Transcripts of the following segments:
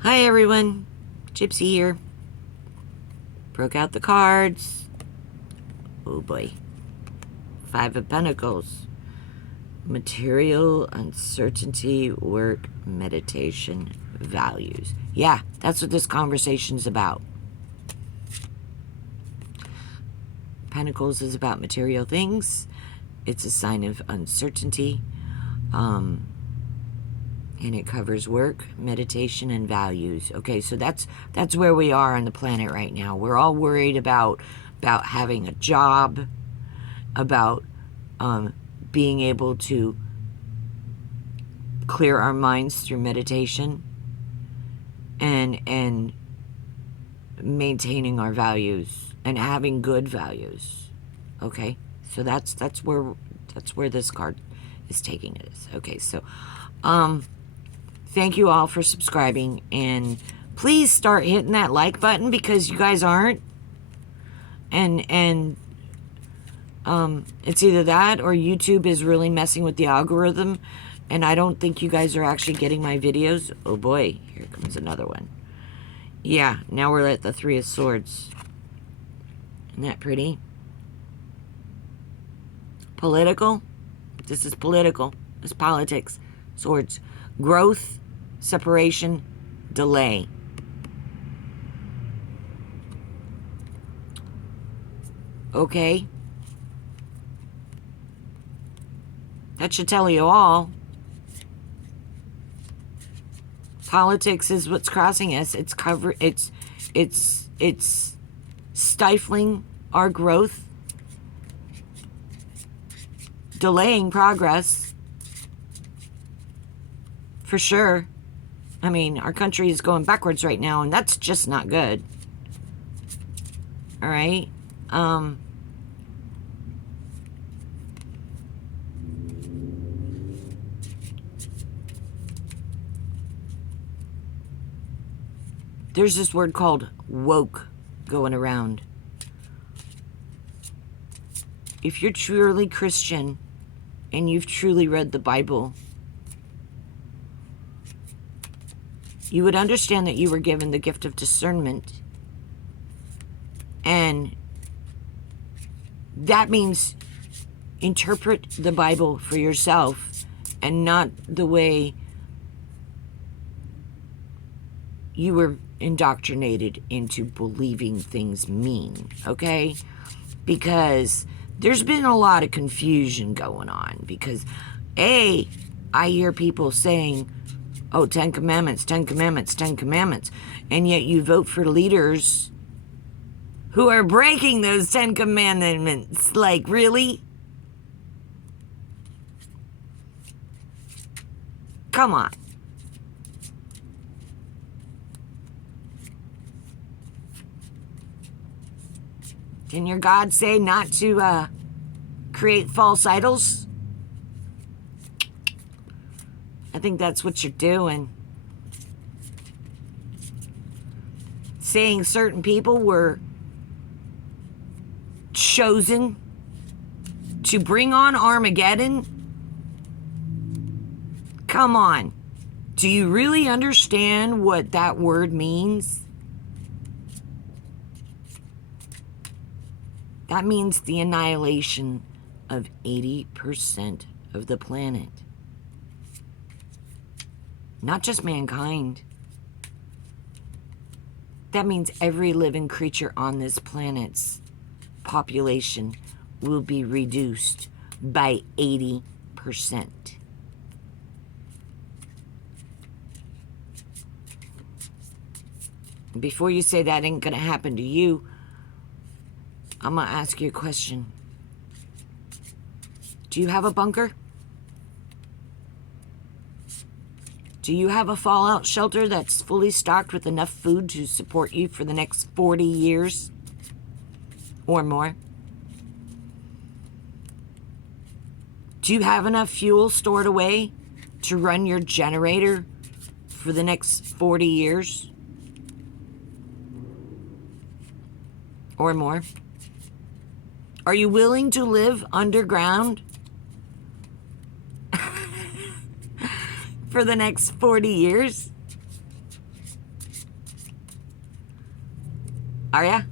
Hi everyone, Gypsy here. Broke out the cards. Oh boy. Five of Pentacles. Material, uncertainty, work, meditation, values. Yeah, that's what this conversation's about. Pentacles is about material things. It's a sign of uncertainty. And it covers work, meditation, and values. Okay, so that's where we are on the planet right now. We're all worried about having a job, about being able to clear our minds through meditation, and maintaining our values and having good values. Okay, so that's where this card is taking us. Okay, so thank you all for subscribing, and please start hitting that like button because you guys aren't. And it's either that or YouTube is really messing with the algorithm, and I don't think you guys are actually getting my videos. Oh boy, here comes another one. Yeah, now we're at the Three of Swords. Isn't that pretty? Political. This is political. It's politics. Swords. Growth, separation, delay. Okay. That should tell you all. Politics is what's crossing us. It's stifling our growth, delaying progress. For sure. I mean, our country is going backwards right now, and that's just not good. All right. There's this word called woke going around. If you're truly Christian and you've truly read the Bible, you would understand that you were given the gift of discernment. And that means interpret the Bible for yourself and not the way you were indoctrinated into believing things mean, okay? Because there's been a lot of confusion going on because, I hear people saying, oh, 10 Commandments, 10 Commandments, 10 Commandments, and yet you vote for leaders who are breaking those 10 Commandments. Like, really? Come on. Didn't your God say not to create false idols? I think that's what you're doing. Saying certain people were chosen to bring on Armageddon? Come on. Do you really understand what that word means? That means the annihilation of 80% of the planet. Not just mankind. That means every living creature on this planet's population will be reduced by 80%. Before you say that ain't gonna happen to you, I'm gonna ask you a question. Do you have a bunker? Do you have a fallout shelter that's fully stocked with enough food to support you for the next 40 years or more? Do you have enough fuel stored away to run your generator for the next 40 years or more? Are you willing to live underground for the next 40 years? Are ya?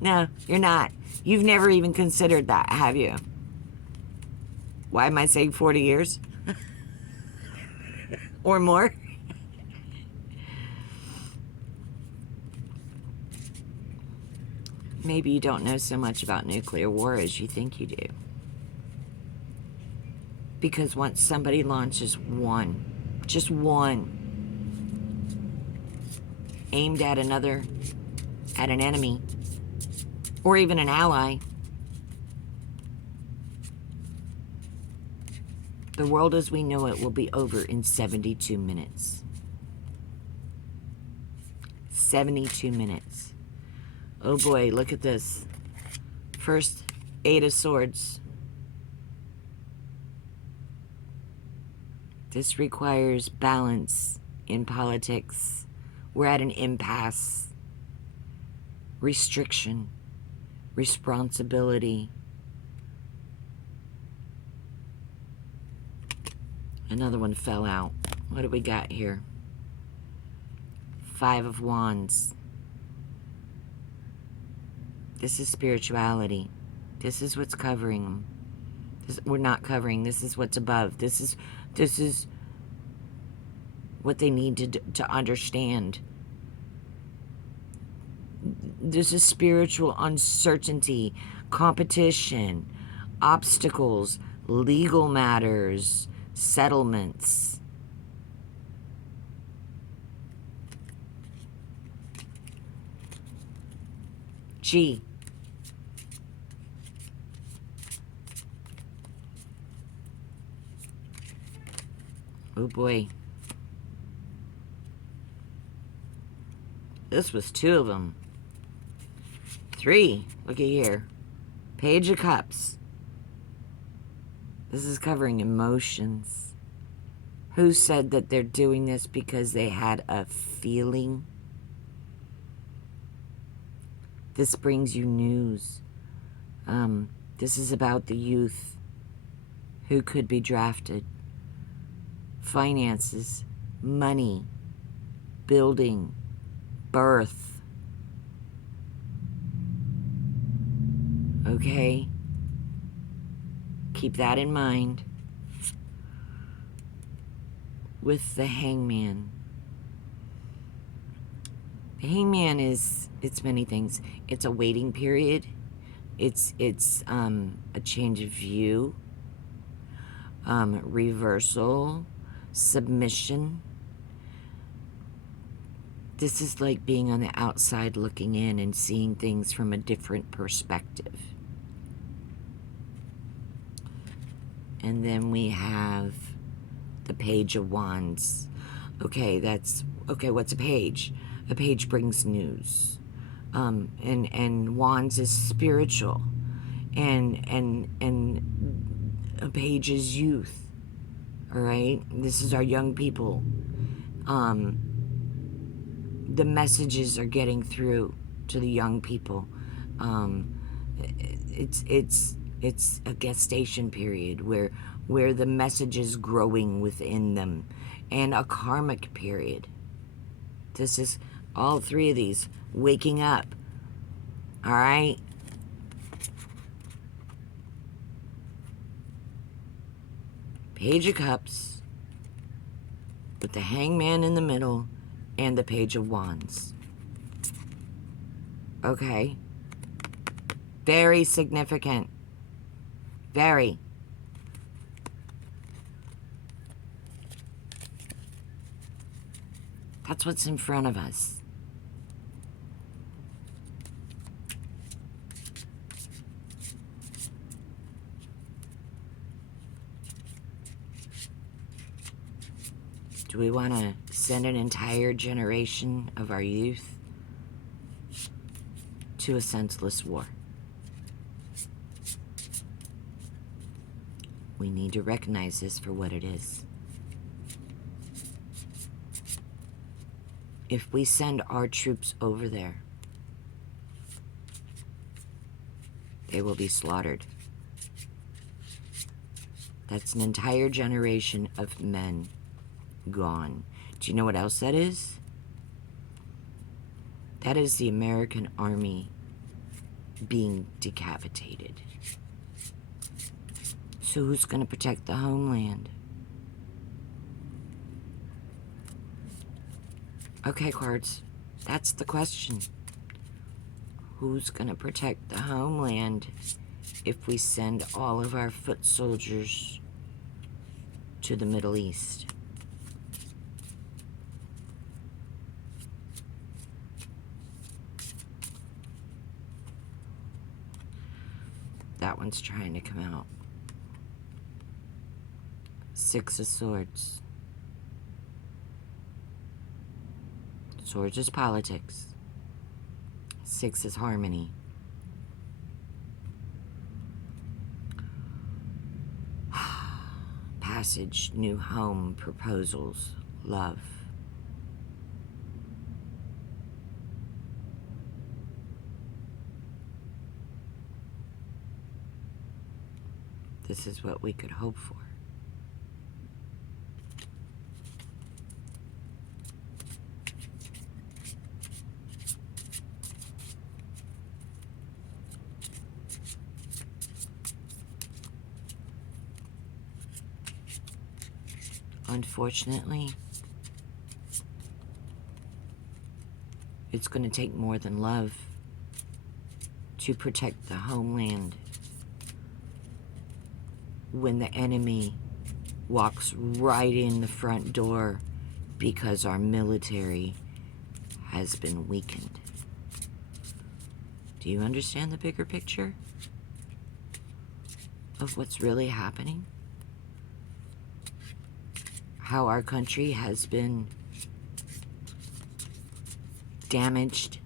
No, you're not. You've never even considered that, have you? Why am I saying 40 years? Or more? Maybe you don't know so much about nuclear war as you think you do. Because once somebody launches one, just one, aimed at another, at an enemy, or even an ally, the world as we know it will be over in 72 minutes. 72 minutes. Oh boy, look at this. First, 8 of Swords. This requires balance in politics. We're at an impasse. Restriction. Responsibility. Another one fell out. What do we got here? 5 of Wands. This is spirituality. This is what's covering them. We're not covering. This is what's above. This is what they need to understand. This is spiritual uncertainty, competition, obstacles, legal matters, settlements. G. Oh boy. This was 2 of them. 3. Look at here. Page of Cups. This is covering emotions. Who said that they're doing this because they had a feeling? This brings you news. This is about the youth who could be drafted. Finances, money, building, birth. Okay? Keep that in mind. With the Hangman. The Hangman it's many things. It's a waiting period. It's a change of view. Reversal. Submission. This is like being on the outside looking in and seeing things from a different perspective. And then we have the Page of Wands. Okay, what's a page? A page brings news. And Wands is spiritual. And a page is youth. All right? This is our young people. The messages are getting through to the young people. It's a gestation period where the message is growing within them, and a karmic period. This is all 3 of these waking up. All right. Page of Cups with the Hangman in the middle and the Page of Wands. Okay. Very significant. Very. That's what's in front of us. Do we want to send an entire generation of our youth to a senseless war? We need to recognize this for what it is. If we send our troops over there, they will be slaughtered. That's an entire generation of men gone. Do you know what else that is? That is the American army being decapitated. So who's going to protect the homeland? Okay, cards. That's the question. Who's going to protect the homeland if we send all of our foot soldiers to the Middle East? That one's trying to come out. Six of Swords. Swords is politics. Six is harmony. Passage, new home, proposals, love. This is what we could hope for. Unfortunately, it's going to take more than love to protect the homeland when the enemy walks right in the front door because our military has been weakened. Do you understand the bigger picture of what's really happening? How our country has been damaged.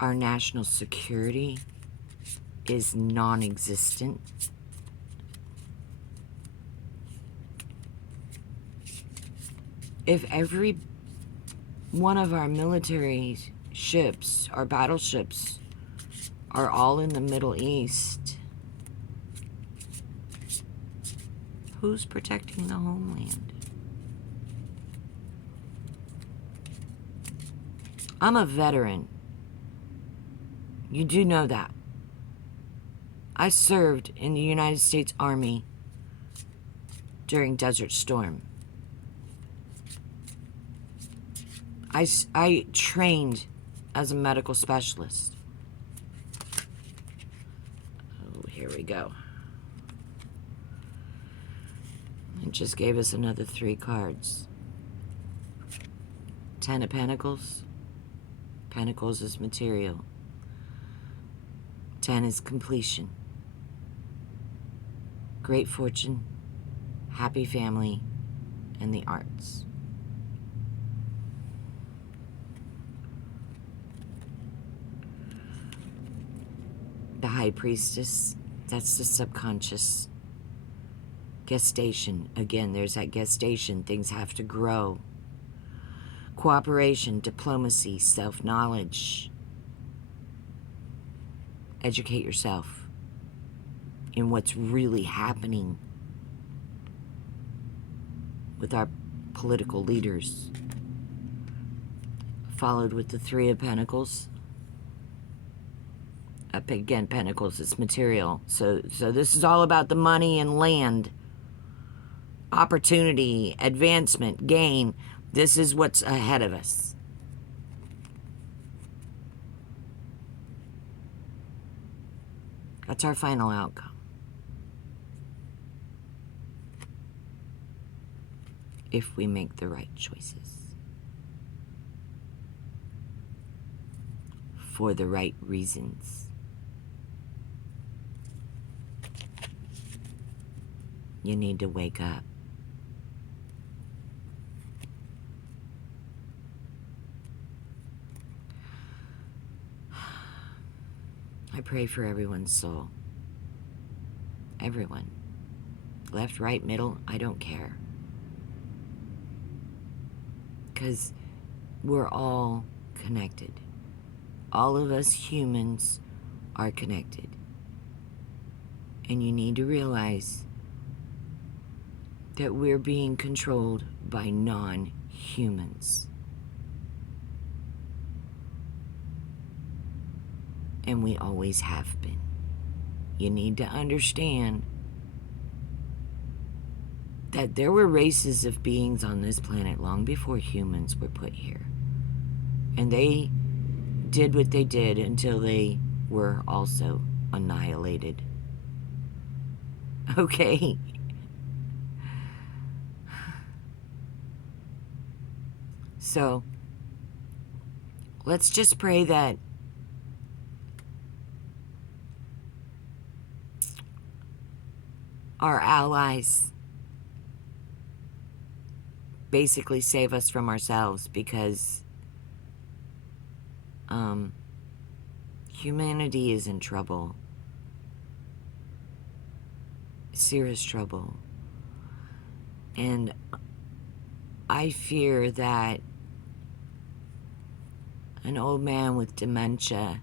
Our national security is non-existent. If every one of our military ships, our battleships, are all in the Middle East, who's protecting the homeland? I'm a veteran. You do know that. I served in the United States Army during Desert Storm. I trained as a medical specialist. Oh, here we go. It just gave us another 3 cards. 10 of Pentacles. Pentacles is material. 10 is completion. Great fortune, happy family, and the arts. The High Priestess, that's the subconscious. Gestation, again, there's that gestation. Things have to grow. Cooperation, diplomacy, self-knowledge. Educate yourself in what's really happening with our political leaders. Followed with the 3 of Pentacles. Up again, Pentacles is material. So this is all about the money and land. Opportunity, advancement, gain. This is what's ahead of us. That's our final outcome. If we make the right choices. For the right reasons. You need to wake up. I pray for everyone's soul. Everyone. Left, right, middle, I don't care. Because we're all connected. All of us humans are connected. And you need to realize that we're being controlled by non-humans. And we always have been. You need to understand that there were races of beings on this planet long before humans were put here. And they did what they did until they were also annihilated. Okay? So, let's just pray that our allies basically save us from ourselves, because humanity is in trouble. Serious trouble. And I fear that an old man with dementia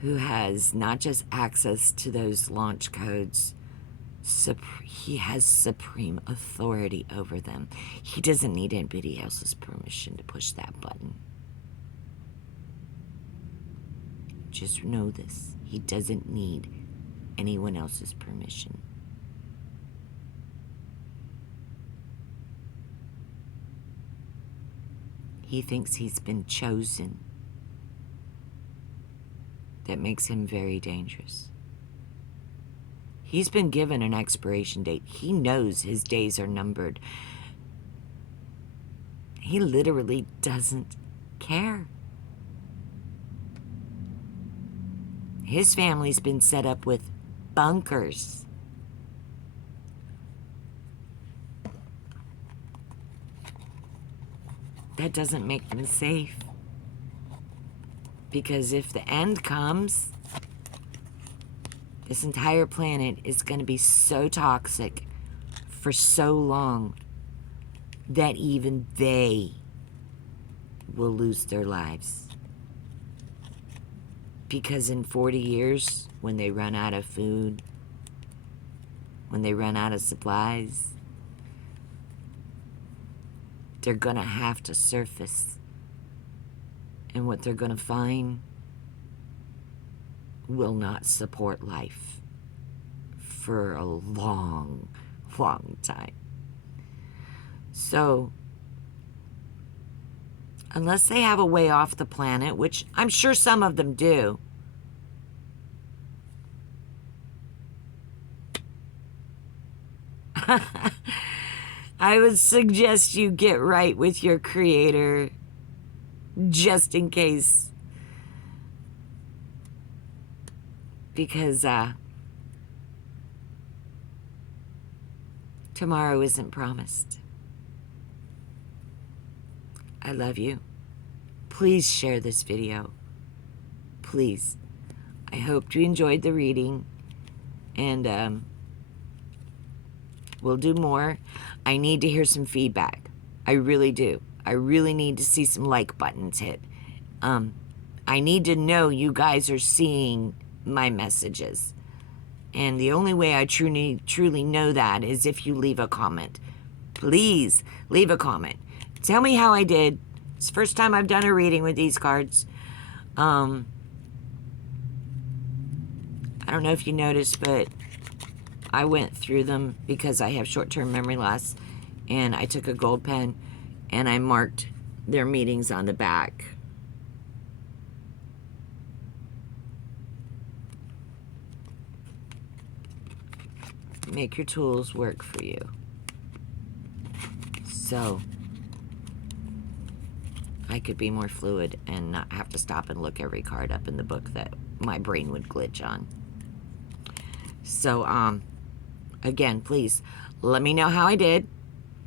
who has not just access to those launch codes, he has supreme authority over them. He doesn't need anybody else's permission to push that button. Just know this. He doesn't need anyone else's permission. He thinks he's been chosen. That makes him very dangerous. He's been given an expiration date. He knows his days are numbered. He literally doesn't care. His family's been set up with bunkers. That doesn't make them safe. Because if the end comes, this entire planet is going to be so toxic for so long that even they will lose their lives. Because in 40 years, when they run out of food, when they run out of supplies, they're going to have to surface. And what they're going to find will not support life for a long, long time. So, unless they have a way off the planet, which I'm sure some of them do, I would suggest you get right with your creator, just in case. Because tomorrow isn't promised. I love you. Please share this video. Please. I hope you enjoyed the reading. And we'll do more. I need to hear some feedback. I really do. I really need to see some like buttons hit. I need to know you guys are seeing my messages. And the only way I truly know that is if you leave a comment. Please leave a comment. Tell me how I did. It's the first time I've done a reading with these cards. I don't know if you noticed, but I went through them because I have short-term memory loss, and I took a gold pen and I marked their meanings on the back. Make your tools work for you. So I could be more fluid and not have to stop and look every card up in the book that my brain would glitch on. So, again, please let me know how I did.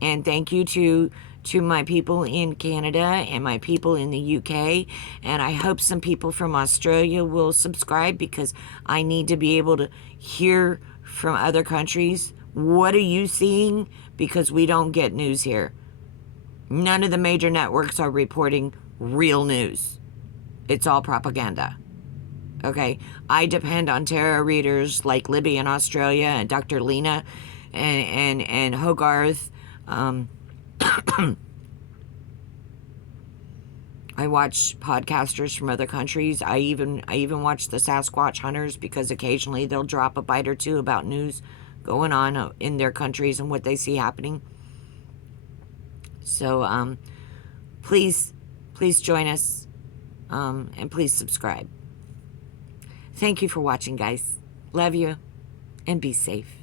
And thank you to my people in Canada and my people in the UK. And I hope some people from Australia will subscribe, because I need to be able to hear from other countries. What are you seeing? Because we don't get news here. None of the major networks are reporting real news. It's all propaganda. Okay? I depend on tarot readers like Libby in Australia and Dr. Lena and Hogarth. I watch podcasters from other countries. I even watch the Sasquatch hunters, because occasionally they'll drop a bite or two about news going on in their countries and what they see happening. So please join us, and please subscribe. Thank you for watching, guys. Love you, and be safe.